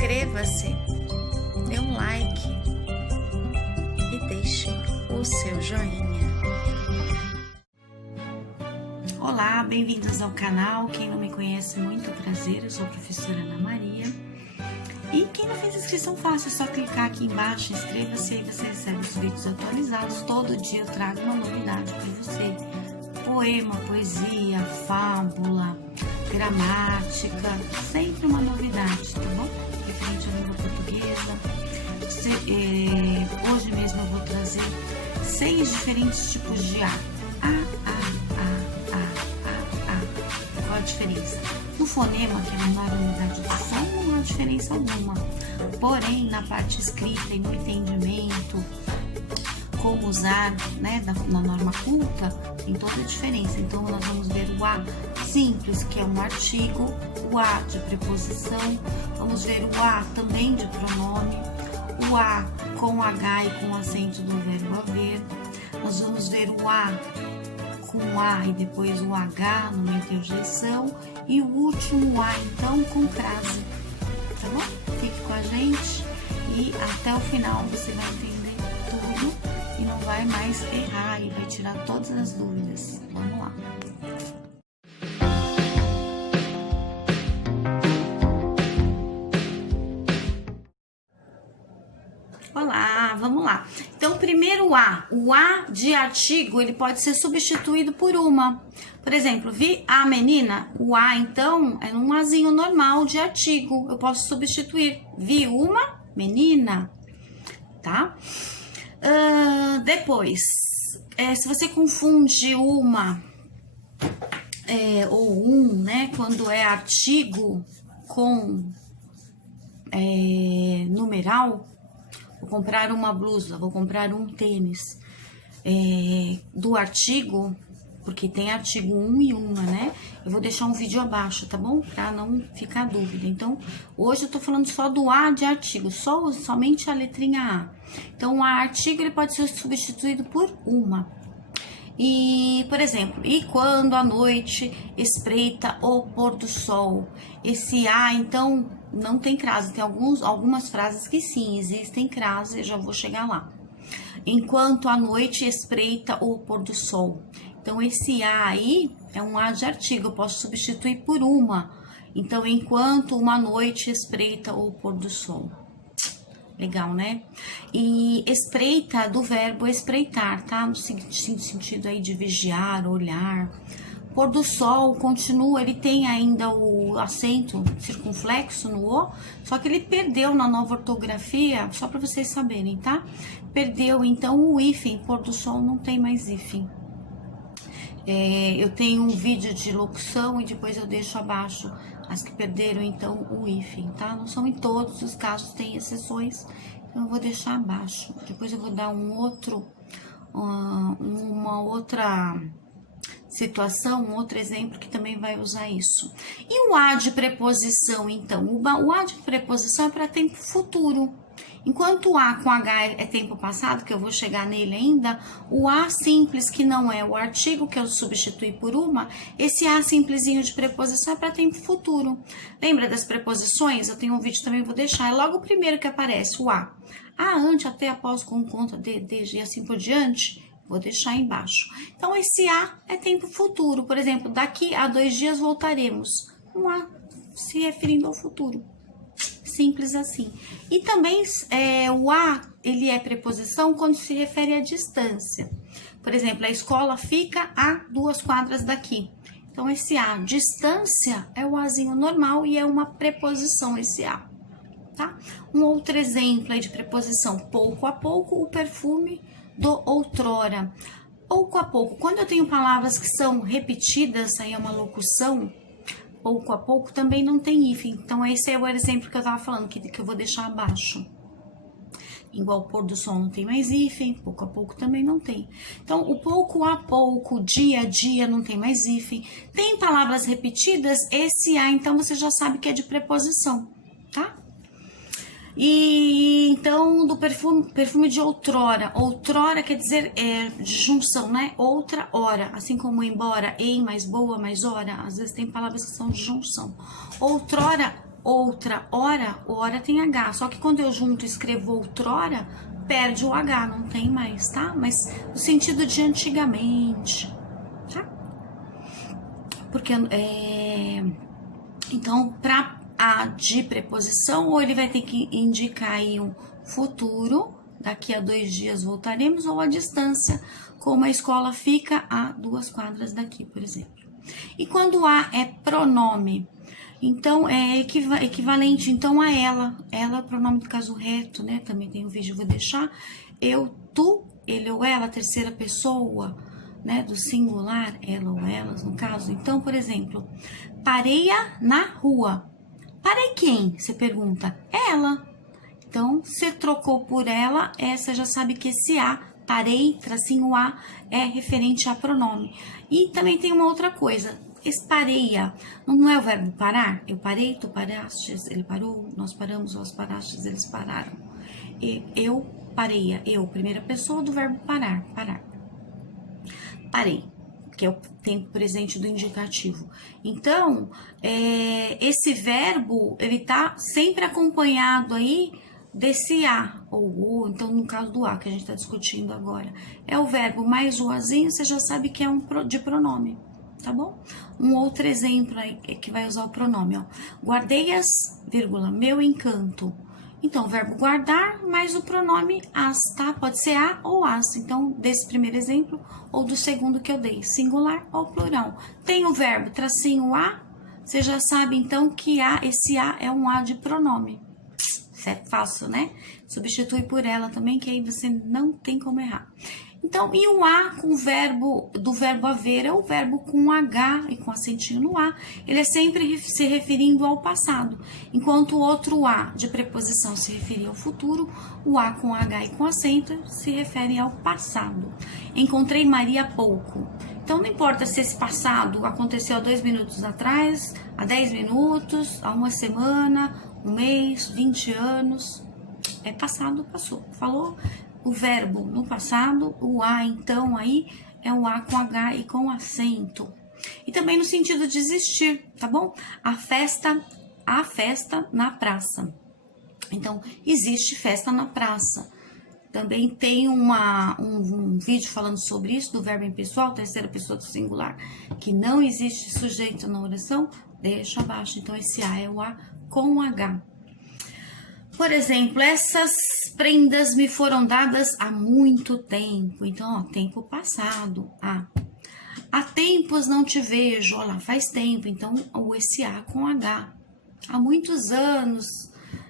inscreva-se, dê um like e deixe o seu joinha. Olá, bem-vindos ao canal. Quem não me conhece, muito prazer, eu sou a professora Ana Maria. E quem não fez inscrição, faça, é só clicar aqui embaixo, inscreva-se e você recebe os vídeos atualizados. Todo dia eu trago uma novidade para você. Poema, poesia, fábula, gramática, sempre uma novidade, tá bom? Referente à língua portuguesa. Hoje mesmo eu vou trazer 6 diferentes tipos de A. Qual a diferença? No fonema, que é na unidade do som, não há diferença alguma. Porém, na parte escrita e no entendimento, como usar, né, na norma culta, tem toda a diferença. Então, nós vamos ver o A simples, que é um artigo, o A de preposição, vamos ver o A também de pronome, o A com H e com acento do verbo haver, nós vamos ver o A com A e depois o H numa interjeição e o último A, então, com crase, tá bom? Fique com a gente e até o final você vai entender tudo e não vai mais errar e vai tirar todas as dúvidas. Vamos lá! Olá, vamos lá. Então, primeiro A, o A de artigo, ele pode ser substituído por uma. Por exemplo, vi a menina, o A, então, é um Azinho normal de artigo. Eu posso substituir, vi uma menina, tá? Depois, se você confunde uma ou um, né, quando é artigo com numeral, vou comprar uma blusa, vou comprar um tênis, do artigo, porque tem artigo 1 e uma, né? Eu vou deixar um vídeo abaixo, tá bom? Pra não ficar dúvida. Então, hoje eu tô falando só do A de artigo, somente a letrinha A. Então, o A artigo, ele pode ser substituído por uma. E, por exemplo, e quando a noite espreita o pôr do sol? Esse A, então, não tem crase. Tem algumas frases que sim, existem crase, eu já vou chegar lá. Enquanto a noite espreita o pôr do sol. Então, esse A aí é um A de artigo, eu posso substituir por uma. Então, enquanto uma noite espreita o pôr do sol. Legal, né? E espreita do verbo espreitar, tá? No sentido aí de vigiar, olhar. Pôr do sol continua, ele tem ainda o acento circunflexo no O, só que ele perdeu na nova ortografia, só para vocês saberem, tá? Perdeu, então, o hífen, pôr do sol não tem mais hífen. Eu tenho um vídeo de locução e depois eu deixo abaixo as que perderam, então, o hífen, tá? Não são em todos os casos, tem exceções, então eu vou deixar abaixo. Depois eu vou dar uma outra situação, um outro exemplo que também vai usar isso. E o A de preposição, então? O A de preposição é para tempo futuro. Enquanto o A com H é tempo passado, que eu vou chegar nele ainda, o A simples, que não é o artigo, que eu substituí por uma, esse A simplesinho de preposição é para tempo futuro. Lembra das preposições? Eu tenho um vídeo também, vou deixar. É logo o primeiro que aparece, o A. A, ante, até, após, com, contra, desde e assim por diante. Vou deixar embaixo. Então, esse A é tempo futuro. Por exemplo, daqui a 2 dias voltaremos. Um A se referindo ao futuro. Simples assim. E também o A, ele é preposição quando se refere à distância. Por exemplo, a escola fica a 2 quadras daqui. Então, esse A, distância, é o Azinho normal e é uma preposição esse A. Tá? Um outro exemplo aí de preposição, pouco a pouco, o perfume do outrora. Pouco a pouco, quando eu tenho palavras que são repetidas, aí é uma locução, pouco a pouco também não tem hífen. Então, esse é o exemplo que eu tava falando, que eu vou deixar abaixo. Igual pôr do sol não tem mais hífen, pouco a pouco também não tem. Então, o pouco a pouco, dia a dia não tem mais hífen. Tem palavras repetidas, esse A, então, você já sabe que é de preposição, tá? E então, do perfume de outrora. Outrora quer dizer de junção, né? Outra hora. Assim como embora, em, mais boa, mais hora. Às vezes tem palavras que são de junção. Outrora outra hora, hora tem H. Só que quando eu junto e escrevo outrora, perde o H, não tem mais, tá? Mas no sentido de antigamente, tá? Porque, então, para a de preposição, ou ele vai ter que indicar aí um futuro, daqui a 2 dias voltaremos, ou a distância, como a escola fica a 2 quadras daqui, por exemplo. E quando a é pronome, então é equivalente então a ela. Ela é o pronome do caso reto, né? Também tem um vídeo, eu vou deixar. Eu, tu, ele ou ela, terceira pessoa, né? Do singular, ela ou elas, no caso. Então, por exemplo, pareia na rua. Parei quem? Você pergunta. Ela. Então, você trocou por ela, você já sabe que esse a, parei, tracinho a, é referente a pronome. E também tem uma outra coisa, espareia, não é o verbo parar? Eu parei, tu parastes, ele parou, nós paramos, vós parastes, eles pararam. E eu pareia, eu, primeira pessoa do verbo parar, parar. Parei, que é o tempo presente do indicativo. Então, esse verbo, ele tá sempre acompanhado aí desse a, ou então no caso do a, que a gente tá discutindo agora. É o verbo mais o azinho, você já sabe que é um de pronome, tá bom? Um outro exemplo aí que vai usar o pronome, ó. Guardei-as, vírgula, meu encanto. Então, o verbo guardar mais o pronome as, tá? Pode ser a ou as. Então, desse primeiro exemplo ou do segundo que eu dei, singular ou plural. Tem o verbo tracinho a, você já sabe então que esse a é um a de pronome. Isso é fácil, né? Substitui por ela também, que aí você não tem como errar. Então, e o a com o verbo, do verbo haver, é o verbo com H e com acentinho no a. Ele é sempre se referindo ao passado. Enquanto o outro a de preposição se referia ao futuro, o a com H e com acento se refere ao passado. Encontrei Maria há pouco. Então, não importa se esse passado aconteceu há 2 minutos atrás, há 10 minutos, há uma semana, um mês, 20 anos. É passado, passou. Falou o verbo no passado, o a então aí é o a com H e com acento. E também no sentido de existir, tá bom? A festa na praça. Então, existe festa na praça. Também tem um vídeo falando sobre isso, do verbo impessoal, terceira pessoa do singular, que não existe sujeito na oração, deixa abaixo. Então, esse a é o a com H. Por exemplo, essas prendas me foram dadas há muito tempo. Então, ó, tempo passado. Há tempos não te vejo. Olha lá, faz tempo. Então, o esse a com H. Há muitos anos,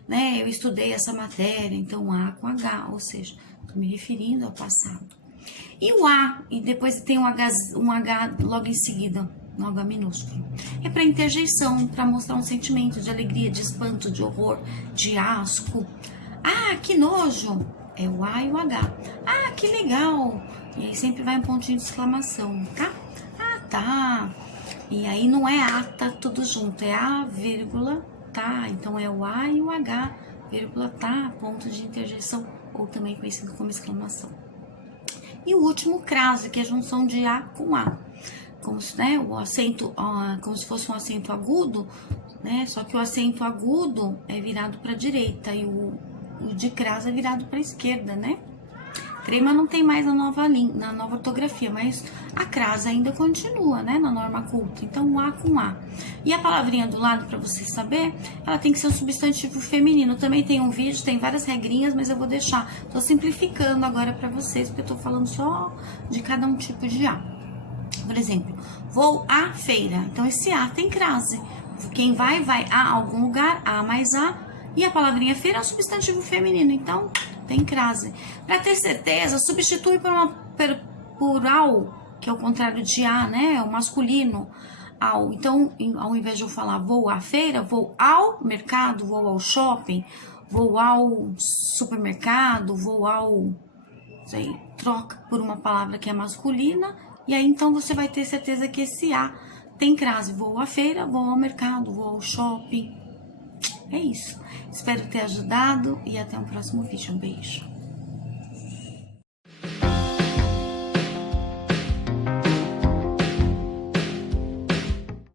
né, eu estudei essa matéria. Então, a com H. Ou seja, estou me referindo ao passado. E o a, e depois tem um H logo em seguida. No H minúsculo. É para interjeição, para mostrar um sentimento de alegria, de espanto, de horror, de asco. Ah, que nojo! É o A e o H. Ah, que legal! E aí sempre vai um pontinho de exclamação, tá? Ah, tá. E aí não é A, tá tudo junto. É A, vírgula, tá. Então é o A e o H, vírgula, tá, ponto de interjeição, ou também conhecido como exclamação. E o último, crase, que é a junção de A com A. Como se, né, o acento, como se fosse um acento agudo, né? Só que o acento agudo é virado para a direita e o de crase é virado para a esquerda, né? Crema não tem mais na nova ortografia, mas a crase ainda continua, né, na norma culta. Então, o A com A. E a palavrinha do lado, para você saber, ela tem que ser um substantivo feminino. Também tem um vídeo, tem várias regrinhas, mas eu vou deixar. Tô simplificando agora para vocês, porque eu tô falando só de cada um tipo de A. Por exemplo, vou à feira. Então, esse A tem crase. Quem vai a algum lugar, A mais A. E a palavrinha feira é um substantivo feminino. Então, tem crase. Para ter certeza, substitui por ao, que é o contrário de A, né? É o masculino. Ao. Então, ao invés de eu falar vou à feira, vou ao mercado, vou ao shopping, vou ao supermercado, vou ao... Sei, troca por uma palavra que é masculina. E aí, então, você vai ter certeza que esse A tem crase. Vou à feira, vou ao mercado, vou ao shopping. É isso. Espero ter ajudado e até um próximo vídeo. Um beijo.